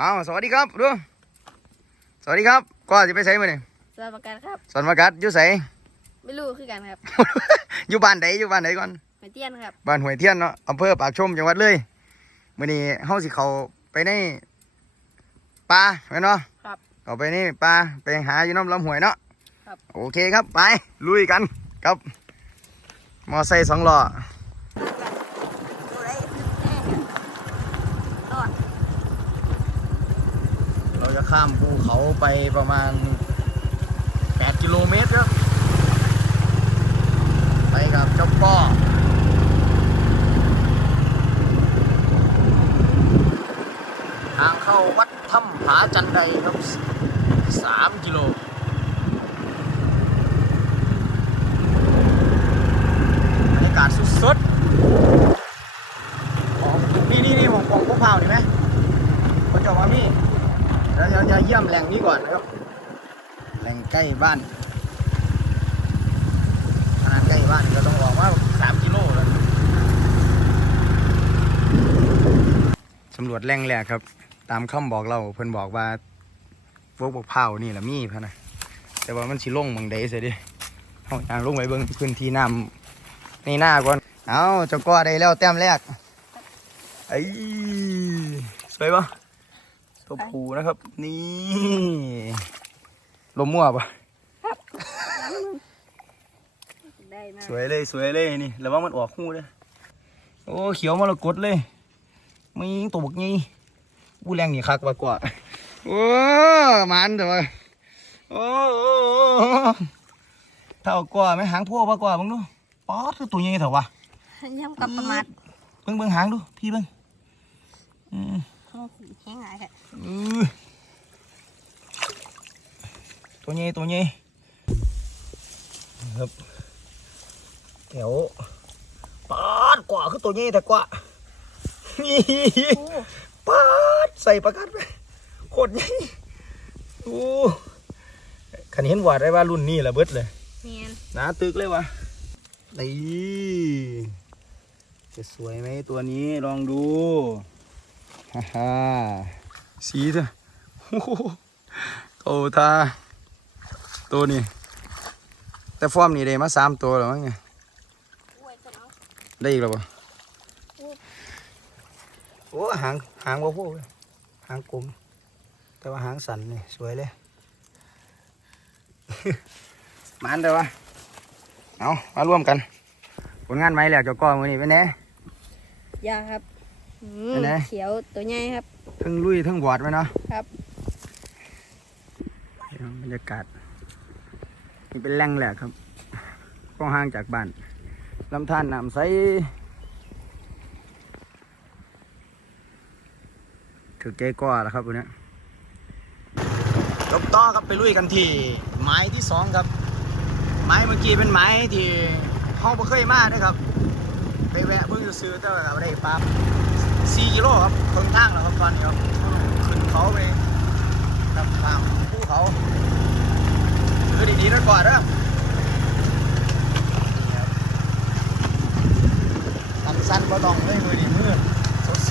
อ้าวสวัสดีครับดูสวัสดีครับก็จะไปใช้มาเนี่ยสวัสดีครับ สอนมากัดอยู่ใส่ไม่รู้คือกันครับ อยู่บ้านไหนอยู่บ้านไหนก่อนเหมือนเตี้ยนครับบ้านห้วยเทียนเนาะอำเภอปากชมจังหวัดเลยมื่อนี้เฮาสิเขาไปในป่าแม่นเนาะครับเขาไปนี่ป่าไปหาอยู่น้ำลำห้วยเนาะครับโอเคครับไปลุยกันครับ มอไซค์สองล้อ ตัวไรคือแน่รอด เราจะข้ามภูเขาไปประมาณ 8 กิโลเมตรครับ ไปกับเจ้าป้อทางเข้าวัดถ้ำผาจันไดครับ 3 กิโลบรรยากาศสุดๆของนี่นี่นี่ของของพวกเผาดีไหมคนจะมามีเราจะจะเยี่ยม แหล่งนี้ก่อนนะครับ แหล่งใกล้บ้านขนาดใกล้บ้านก็ต้องบอกว่าสามกิโลแล้วสำรวจแหล่งแรกครับ ตามคำบอกเราเพิ่นบอกว่าพวกบกเผานี่แหละมีพะนะแต่ว่ามันสิลงเมืองใดเสียดิเอาทางลงไปเบิ่งพื้นที่น้ำในหน้าก่อน เอาเจ้าก้อได้แล้วแต้มแรกไอ้ยสวยปะ ตัวผูนะครับ นี่ลมมั่วปะได้มากสวยเลยสวยเลยนี่แล้วว่ามันออกคู่เลยโอ้เขียวมรกตเลยมีตัวบักนี่อู้แรงนี่คักกว่ากว่าโอ้มันแต่ว่าโอ้โอ้โอ้เท่ากว่าไหมหางพวกปากกว่ามึงดูป๊อดคือตัวใหญ่เถอะวะย่ำกับประมาทเบิ่งเบิ่งหางดูพี่เบิ่งอืมห้องสี แห้งหลายครับอือตัวใหญ่ตัวใหญ่ครับแถวปาดกว่าคือตัวใหญ่แต่กว่านี่โอ้ปาดใส่ประกัดไปโคตรใหญ่โอ้ขันเห็นหวาดได้ว่ารุ่นนี้ละเบิดเลยเนียนหนาตึกเลยวะนี่จะสวยไหมตัวนี้ลองดู ฮ่าฮ่าสีเถอะโอ้โหโตตาตัวนี้ แต่ฟอร์มนี่ได้มาสามตัวแล้วมั้งเนี่ยอ้วยตัวน้องได้อีกแล้วปะโอ้โอ้หางหางว่าพวกหางกลมแต่ว่าหางสันนี่สวยเลยมันเด้อวะเอามาร่วมกัน ผลงานไม้แหลกเจ้าก้อนมือนี่เป็นไงยาครับ อืมเป็นไงเขียวตัวใหญ่ครับ ทั้งลุยทั้งบอดไว้เนาะครับ เดี๋ยวบรรยากาศนี่เป็นแหล่งแหลกครับก็ห่างจากบ้านลำธารน้ำใสถือเก้ก้อแล้วครับวันนี้ลบต่อครับไปลุยกันที่ไม้ที่สองครับ ไม้เมื่อกี้เป็นไม้ที่ห้องบ่เคยมาเด้อครับ ไปแวะเพิ่งซื้อๆแต่ว่าได้ปลา สี่กิโลครับเพิ่งทางแล้วครับตอนนี้ครับขึ้นเขาไปครับทางภูเขาคือดีๆนะก่อนเด้อนี่ครับสั้นๆก็ต้องเลยมือดีมือ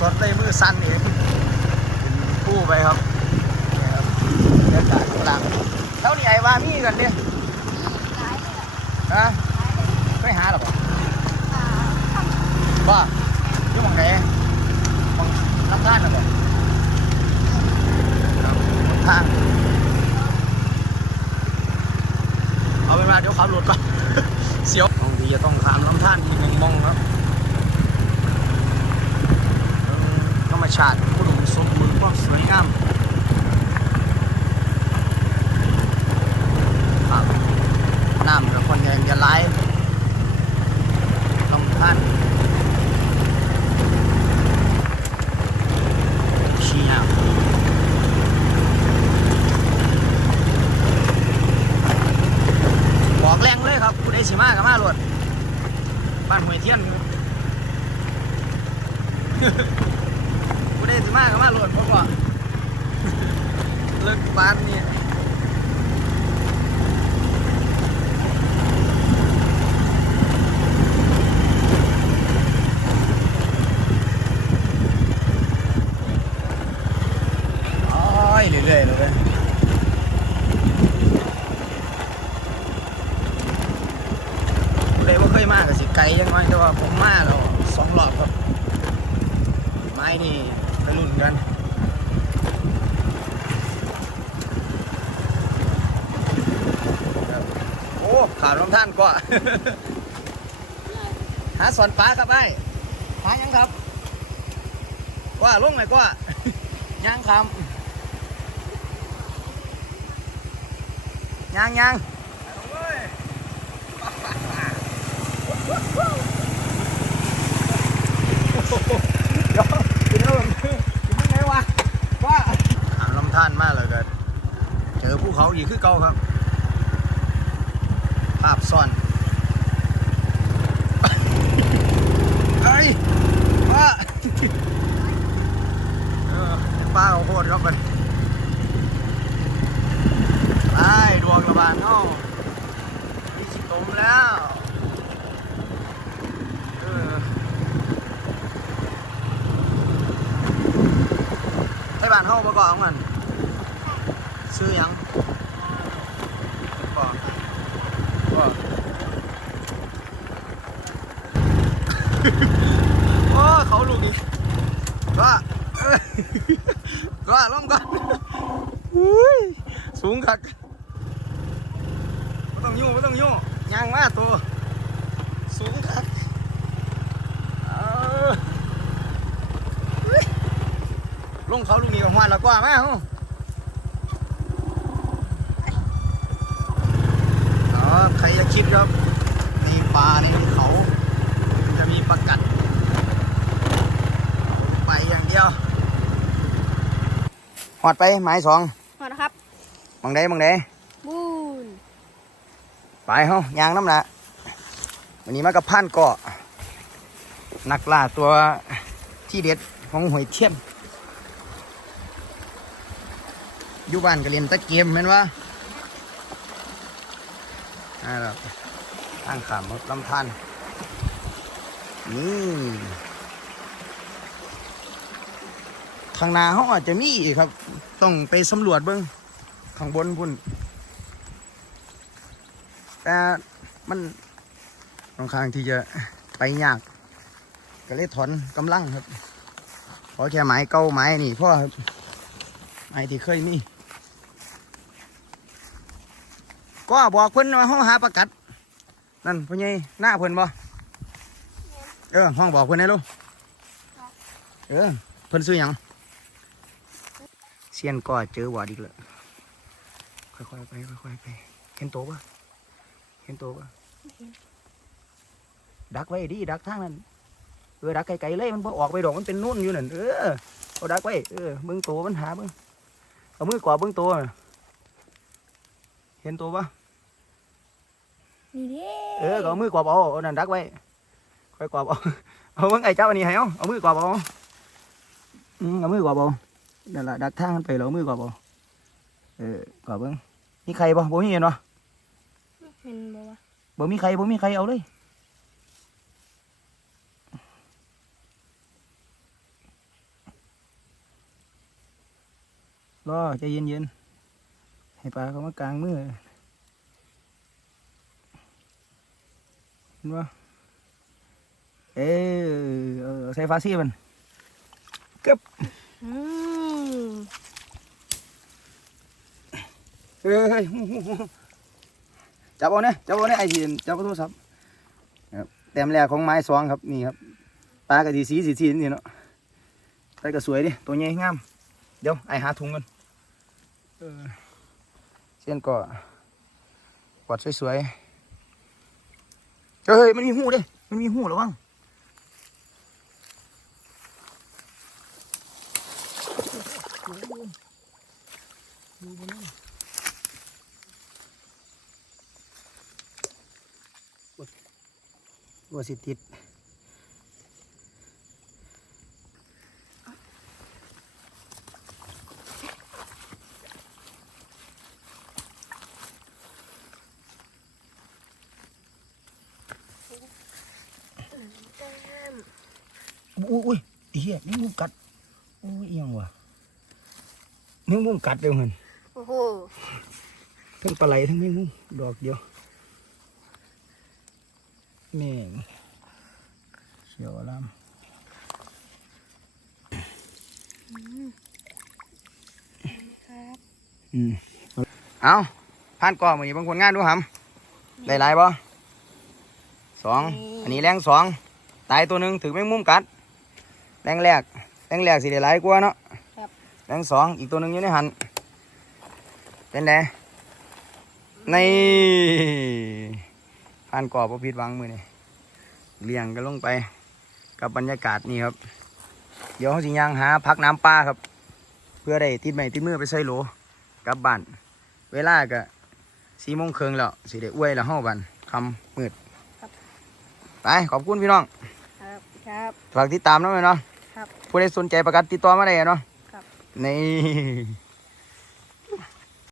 สดๆเลยมือสั้นเองคู่ไปครับนี่ครับบรรยากาศข้างหลังเท่านี้ไอ้ว่ามีกันเนี่ยหลายเลยอะฮะไปหาหรอบ่อ่าทำบ่อยู่หมองไหนหมองลำธารน่ะบ่ครับลำธารเอาเป็นว่าเดี๋ยวขับรถก่อนเสียวบางทีจะต้องถามลำธารอีกหนึ่งมองครับเออธรรมชาติอุดมสมบูรณ์ความสวยงามครับน้ำกับคนยังจะไหลลำธา รเชี่ยบอกแรงเลยครับผู้ใดสิมากับมาหลดบ้านหวยเทียนผู้ใดสิมากับมาหลดเพราะว่าเลิกบ้านนี่ อยๆเรื่อยๆเลยเว้ยผู้ใดว่าเคยมากกับสิไกลยังไงแต่ว่าผมมาแล้วสองรอบครับ ไม้นี่ไปรุ่นกัน โอ้ขาดรองท่าน ก็หาสอนปลาครับไอ้หายังครับว่าลงไหนก็ยังครับยังยังเดี๋ยวกินแล้วแบบกินยังไงวะว่าลำท่านมากเลยกันเจอภูเขาอีกคือเก่าครับาพซ่อนเฮ้ยว่าเออป้าเขาโคตรครับมันไปดวงระบาดเข้ามีสิตมแล้วเออให้บ้านเข้ามาก่อนมันซื้อหยังก่อนก่อน โอ้เขาลูกนี้ก็เอ้ยก็ล้มก่อนอุ้ยสูงคักไม่ต้องยุ่งไม่ต้องยุ่งยางมาตัวสูงคักเอาเฮ้ยลงเขาลูกนี้กับหัวแล้วกว่าไหมเฮ้าอ๋อใครจะคิดครับมีปลาในเขา จะมีประกัดไปอย่างเดียว หอดไปไม้สองมาแล้วครับมังไดมังไดบูนไปเฮายางน้ำหนะวันนี้มากับพันเกาะนักล่าตัวที่เด็ดของหอยเทียมอยู่บ้านก็เรียนตะเกียมเห็นวะนี่แหละทางขามลำธารนี่ ข้างหน้าเขาอาจจะมีอีกครับ ต้องไปสำรวจเบิ้งข้างบนพุ่นแต่มันค่อนข้างที่จะไปยาก ก็เลยถอนกำลังครับเพราะแค่ไม้เก่าไม้นี่พ่อครับไม้ที่เคยมีก็บอกเพิ่นว่าห้องหาประกัด นั่นพ่อใหญ่หน้าเพิ่นบ่เออห้องบอกเพิ่นได้ลูกเออเพิ่นซื้อหยัง เซียนก็เจอหวาดอีกแล้วค่อยๆไปค่อยๆไป เห็นโตปะเห็นตัวปะดักไว้ดิดักทางนั้นเออดักไกลๆเลยมันบ่ออกไปดอกมันเป็นนุ่นอยู่นั่นเออเอาดักไว้เออเบิ่งตัวมันหาเบิ่งเอามือกวาดเบิ่งตัวน่ะเห็นตัวปะนี่เด้เออก็เอามือกวาดเอาเอานั่นดักไว้ค่อยกวาดเอาเอาเบิ่งไอ้เจ้าอันนี้ให้เอาเอามือกวาดเอาอืมเอามือกวาดเอา นั่นล่ะดักทางมันไปแล้วเอามือกวาดเอาเออกวาดเบิ่งมีใครบ่บ่มีเห็นบ่เห็นบ่วะบ่มีใครบ่มีใครเอาเลยรอใจเย็นๆให้ปลาเขามากลางมือเห็นปะเออเอาเอาใส่ฟ้าซี่มันอืม เฮ้ยเฮ้ยหูหูหูจับเอาเนี่ยจับเอาเนี่ยไอ้ทีนจับเอาโทรศัพท์ครับแต้มแรกของไม้สองครับนี่ครับปลากระดีสีสีสีนี่เนาะไปก็สวยดิตัวใหญ่งามเดี๋ยวไอ้หาถุงกันเส้นก็กอดสวยๆเฮ้ยมันมีหูเด้มันมีหูระวัง ดูบนนั้นว่าสิติดอุ้ยอุ้ยเหี้ยนี่งูกัดอุ้ยเอียงว่ะแมงมุมกัดเดียวเงิน โอ้โหทั้งปลาไหลทั้งแมงมุมดอกเดียวแม่งเขียวลามครับอืมเอาผ่านก่อมือนี้บางคนงานดูหำได้หลายบ่สองอันนี้แรงสองตายตัวหนึ่งถือแมงมุมกัด แรงแรก แรงแรกสิได้หลายกว่าเนาะครับแรงสองอีกตัวหนึ่งอยู่ในหัน เป็นไงนี่ผ่านก่อประพิดหวังมือนี่เลี้ยงกันลงไปกับบรรยากาศนี่ครับ เดี๋ยวเขาสิย่างหาพักน้ำปลาครับ เพื่อได้ติดไม้ติดมือไปใส่โหลกลับบ้านเวลาก็สี่โมงครึ่งแล้วสิได้อวยแล้วเฮาบันคำมืดไปขอบคุณพี่น้องครับครับฝากติดตามนะเว้ยเนาะครับผู้ใดสนใจประกันติดต่อมาได้เนาะครับนี่